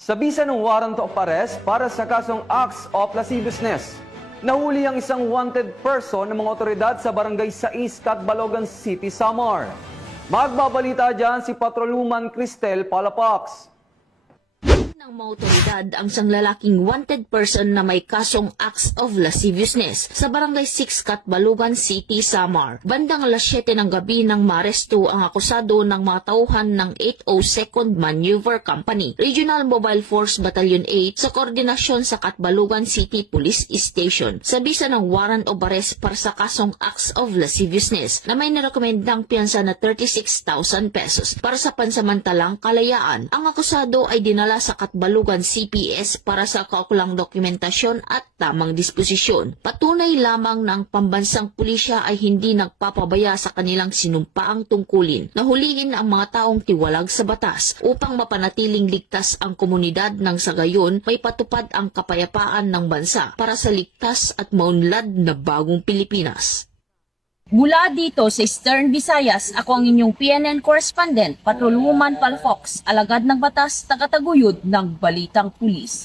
Sa bisa ng warrant of arrest para sa kasong acts of lasciviousness, nahuli ang isang wanted person ng mga otoridad sa Barangay 6, Catbalogan City, Samar. Magbabalita dyan si Patrolwoman Cristel Palapax. Ng mga otoridad ang isang lalaking wanted person na may kasong acts of lasciviousness sa Barangay 6, Catbalogan City, Samar. Bandang alas 7 ng gabi nang maaresto ang akusado ng mga tauhan ng 802nd Maneuver Company, Regional Mobile Force Battalion 8 sa koordinasyon sa Catbalogan City Police Station. Sa bisa ng warrant of arrest para sa kasong acts of lasciviousness na may nirekomendang piyansa na 36,000 pesos para sa pansamantalang kalayaan, ang akusado ay dinala sa Catbalogan CPS para sa kaukulang dokumentasyon at tamang disposisyon. Patunay lamang ng pambansang pulisya ay hindi nagpapabaya sa kanilang sinumpaang tungkulin na huliin ang mga taong tiwalag sa batas upang mapanatiling ligtas ang komunidad nang sa gayon may patupad ang kapayapaan ng bansa para sa ligtas at maunlad na bagong Pilipinas. Mula dito sa Eastern Visayas, ako ang inyong PNN correspondent, Patrolwoman Palafox, alagad ng batas, tagataguyod ng Balitang Pulis.